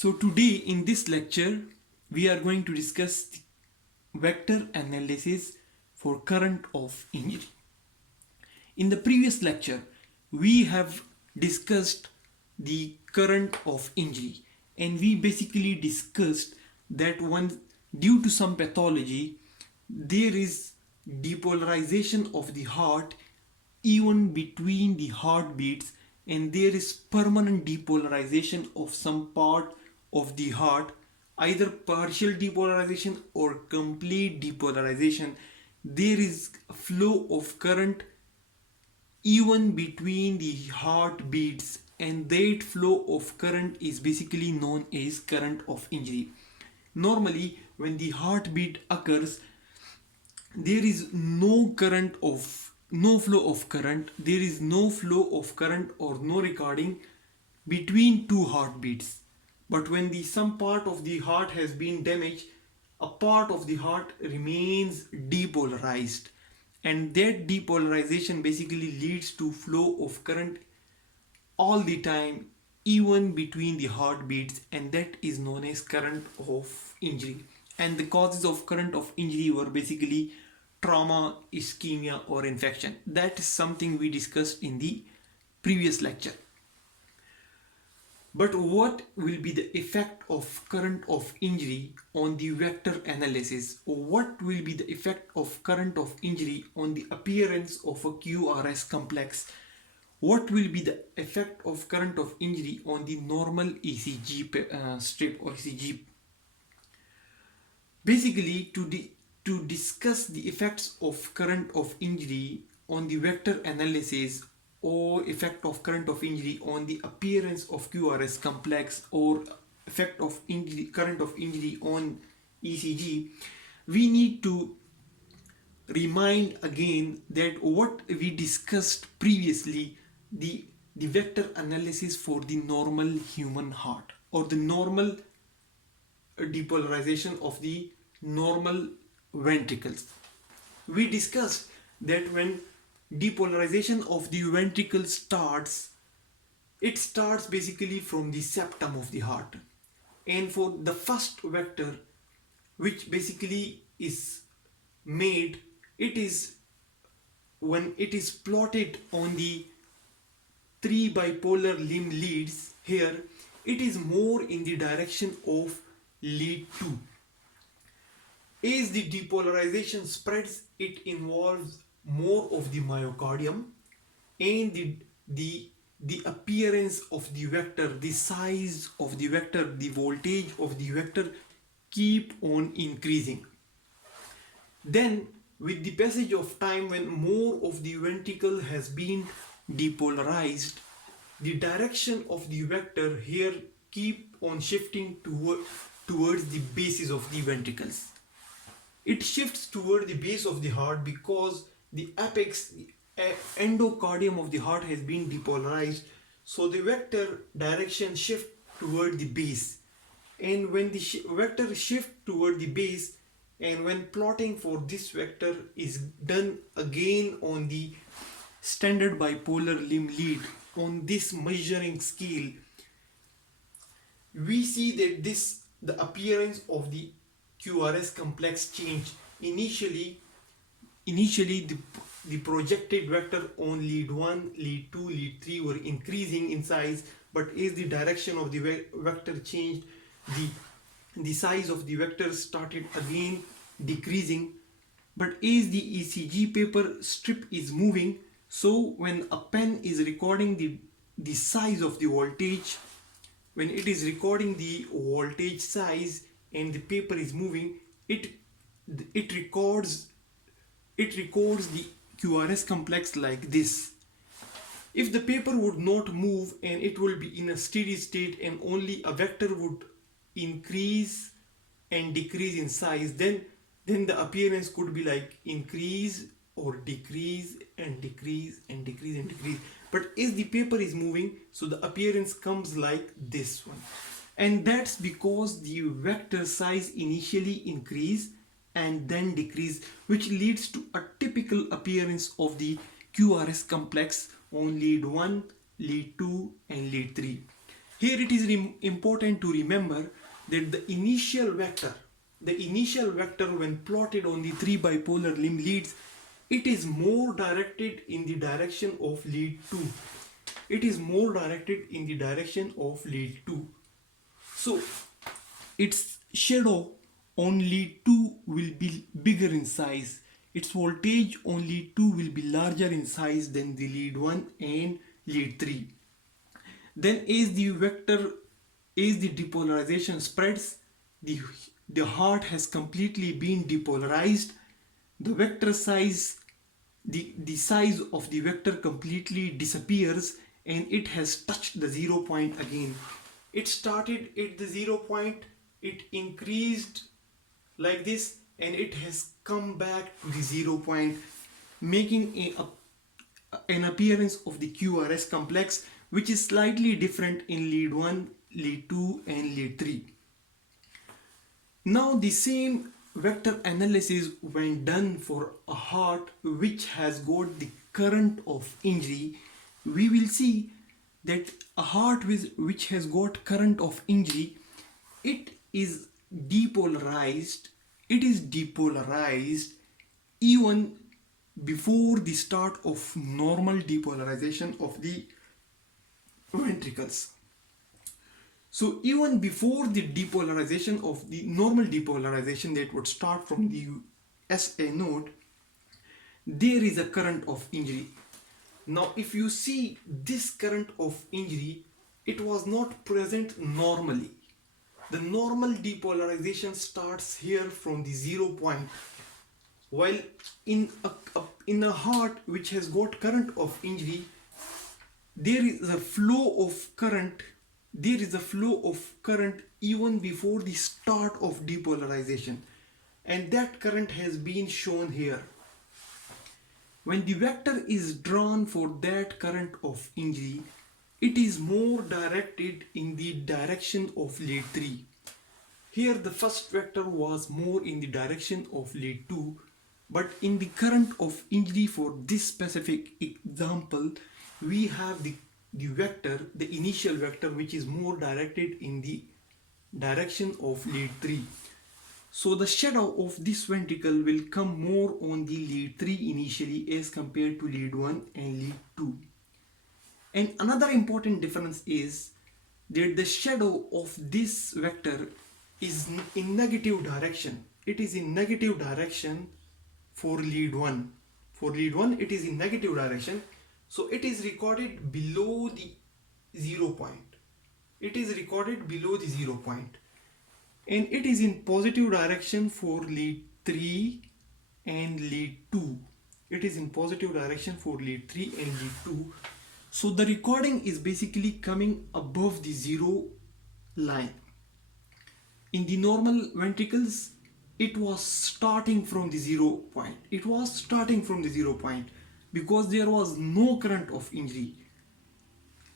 So today in this lecture we are going to discuss the vector analysis for current of injury. In the previous lecture we have discussed the current of injury, and we basically discussed that due to some pathology there is depolarization of the heart even between the heartbeats, and there is permanent depolarization of some part of the heart, either partial depolarization or complete depolarization. There is a flow of current even between the heartbeats, and that flow of current is basically known as current of injury. Normally when the heartbeat occurs, there is no flow of current, there is no flow of current or no recording between two heartbeats. But when the some part of the heart has been damaged, a part of the heart remains depolarized, and that depolarization basically leads to flow of current all the time even between the heartbeats, and that is known as current of injury. And the causes of current of injury were basically trauma, ischemia or infection. That is something we discussed in the previous lecture. But what will be the effect of current of injury on the vector analysis? What will be the effect of current of injury on the appearance of a QRS complex? What will be the effect of current of injury on the normal ECG strip or ECG? Basically, to discuss the effects of current of injury on the vector analysis, or effect of current of injury on the appearance of QRS complex, or effect of current of injury on ECG, we need to remind again that what we discussed previously, the vector analysis for the normal human heart, or the normal depolarization of the normal ventricles. We discussed that when depolarization of the ventricle starts, it starts basically from the septum of the heart. And for the first vector, which basically is made, it is when it is plotted on the three bipolar limb leads here, it is more in the direction of lead 2. As the depolarization spreads, it involves more of the myocardium, and the appearance of the vector, the size of the vector, the voltage of the vector keep on increasing. Then with the passage of time, when more of the ventricle has been depolarized, the direction of the vector here keep on shifting towards the bases of the ventricles. It shifts toward the base of the heart because the apex, the endocardium of the heart has been depolarized, so the vector direction shift toward the base. And when the vector shift toward the base, and when plotting for this vector is done again on the standard bipolar limb lead on this measuring scale, we see that the appearance of the QRS complex change. Initially the projected vector on lead 1, lead 2, lead 3 were increasing in size, but as the direction of the vector changed, the size of the vector started again decreasing. But as the ECG paper strip is moving, so when a pen is recording the size of the voltage, when it is recording the voltage size and the paper is moving, it records the QRS complex like this. If the paper would not move and it will be in a steady state and only a vector would increase and decrease in size, then the appearance could be like increase or decrease and decrease and decrease and decrease. But as the paper is moving, so the appearance comes like this one. And that's because the vector size initially increase and then decrease, which leads to a typical appearance of the QRS complex on lead 1, lead 2 and lead 3. Here it is important to remember that the initial vector when plotted on the three bipolar limb leads, it is more directed in the direction of lead 2. It is more directed in the direction of lead 2. So its shadow on lead 2 will be bigger in size. Its voltage on lead 2 will be larger in size than the lead 1 and lead 3. Then as the depolarization spreads, the, the heart has completely been depolarized. The vector size, the size of the vector completely disappears and it has touched the 0 point again. It started at the 0 point, it increased like this and it has come back to the 0 point, making an appearance of the QRS complex, which is slightly different in lead 1, lead 2 and lead 3. Now the same vector analysis when done for a heart which has got the current of injury, we will see that a heart which has got current of injury, it is depolarized. It is depolarized even before the start of normal depolarization of the ventricles. So even before the depolarization of the normal depolarization that would start from the SA node, there is a current of injury. Now if you see this current of injury, it was not present normally. The normal depolarization starts here from the 0 point, while in a heart which has got current of injury, there is a flow of current even before the start of depolarization, and that current has been shown here. When the vector is drawn for that current of injury, it is more directed in the direction of lead 3. Here the first vector was more in the direction of lead 2, but in the current of injury for this specific example, we have the initial vector, which is more directed in the direction of lead 3. So the shadow of this ventricle will come more on the lead 3 initially as compared to lead 1 and lead 2. And another important difference is that the shadow of this vector is in negative direction. It is in negative direction for lead 1. For lead 1 it is in negative direction. So it is recorded below the 0 point. It is recorded below the 0 point. And it is in positive direction for lead 3 and lead 2. It is in positive direction for lead 3 and lead 2. So the recording is basically coming above the 0 line. In the normal ventricles, it was starting from the 0 point. It was starting from the 0 point because there was no current of injury.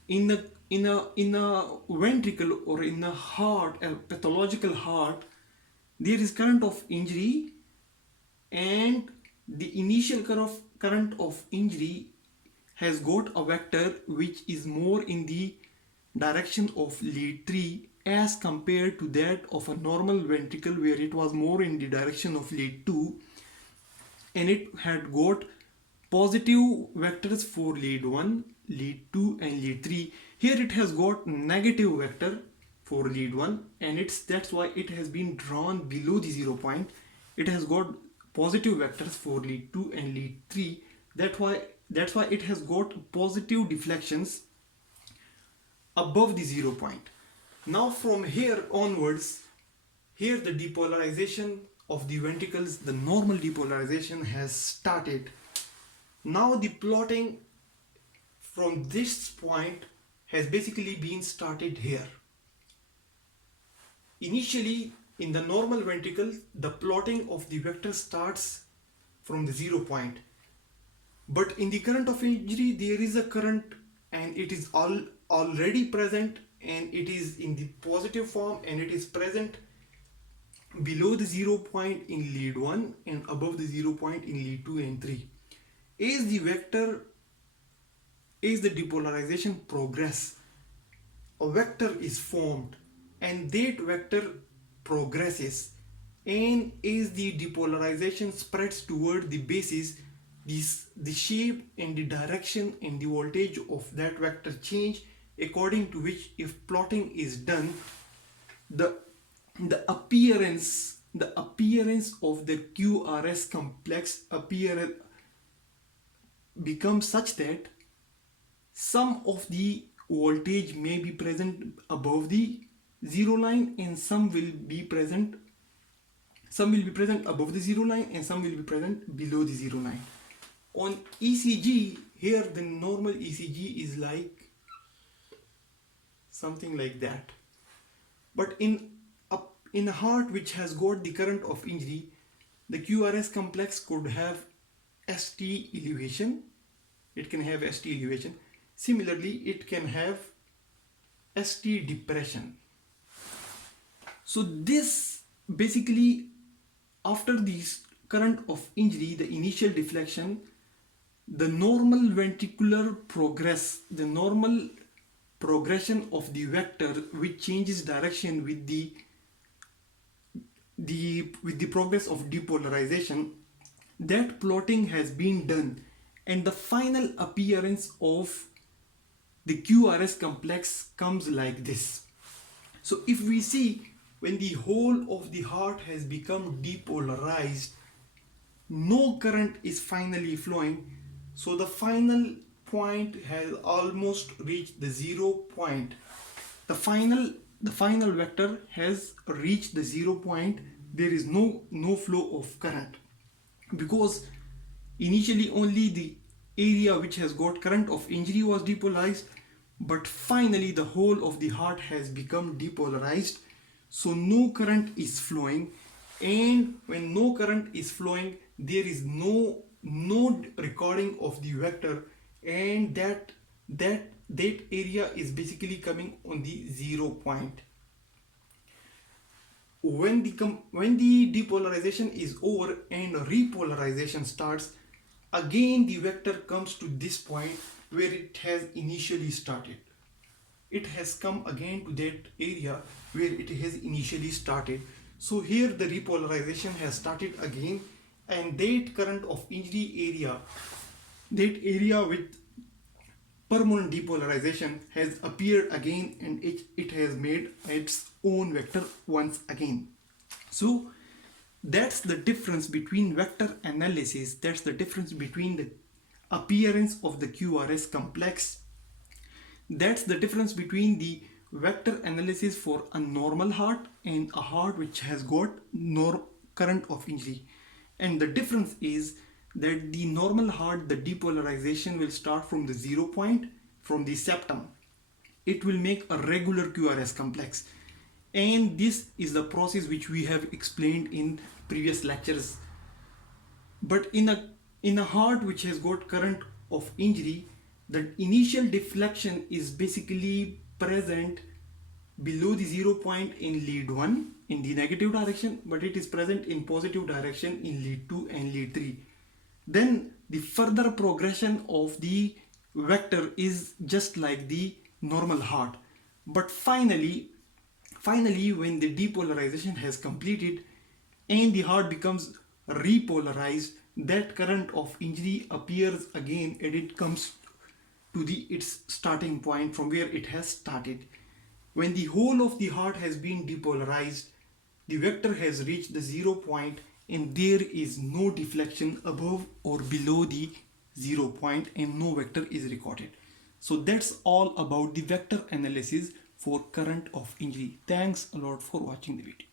In a ventricle or in a heart, a pathological heart, there is current of injury, and the initial current of injury has got a vector which is more in the direction of lead 3 as compared to that of a normal ventricle where it was more in the direction of lead 2, and it had got positive vectors for lead 1, lead 2 and lead 3. Here it has got negative vector for lead 1, and that's why it has been drawn below the 0 point. It has got positive vectors for lead 2 and lead 3. That's why it has got positive deflections above the 0 point. Now from here onwards, here the depolarization of the ventricles, the normal depolarization has started. Now the plotting from this point has basically been started here. Initially in the normal ventricle, the plotting of the vector starts from the 0 point. But in the current of injury, there is a current and it is already present, and it is in the positive form, and it is present below the 0 point in lead 1 and above the 0 point in lead 2 and 3. As the depolarization progress, a vector is formed, and that vector progresses, and as the depolarization spreads toward the basis, the shape and the direction and the voltage of that vector change, according to which, if plotting is done, the appearance of the QRS complex becomes such that some of the voltage may be present above the zero line, and some will be present above the zero line, and some will be present below the zero line. On ECG, here the normal ECG is like something like that. But in a heart which has got the current of injury, the QRS complex could have ST elevation. It can have ST elevation. Similarly, it can have ST depression. So this basically, after the current of injury, the initial deflection, the normal ventricular progress, the normal progression of the vector which changes direction with the progress of depolarization, that plotting has been done, and the final appearance of the QRS complex comes like this. So if we see, when the whole of the heart has become depolarized, no current is finally flowing, so the final point has almost reached the 0 point. The final vector has reached the 0 point. There is no flow of current, because initially only the area which has got current of injury was depolarized, but finally the whole of the heart has become depolarized, so no current is flowing. And when no current is flowing, there is no recording of the vector, and that area is basically coming on the 0 point. When the depolarization is over and repolarization starts, again the vector comes to this point where it has initially started. It has come again to that area where it has initially started. So here the repolarization has started again, and that current of injury area, that area with permanent depolarization, has appeared again, and it has made its own vector once again. So that's the difference between vector analysis. That's the difference between the appearance of the QRS complex. That's the difference between the vector analysis for a normal heart and a heart which has got current of injury. And the difference is that the normal heart, the depolarization will start from the 0 point, from the septum. It will make a regular QRS complex, and this is the process which we have explained in previous lectures. But in a heart which has got current of injury, the initial deflection is basically present below the 0 point in lead 1 in the negative direction, but it is present in positive direction in lead 2 and lead 3. Then the further progression of the vector is just like the normal heart. But finally when the depolarization has completed and the heart becomes repolarized, that current of injury appears again, and it comes to its starting point from where it has started. When the whole of the heart has been depolarized, the vector has reached the 0 point, and there is no deflection above or below the 0 point, and no vector is recorded. So that's all about the vector analysis for current of injury. Thanks a lot for watching the video.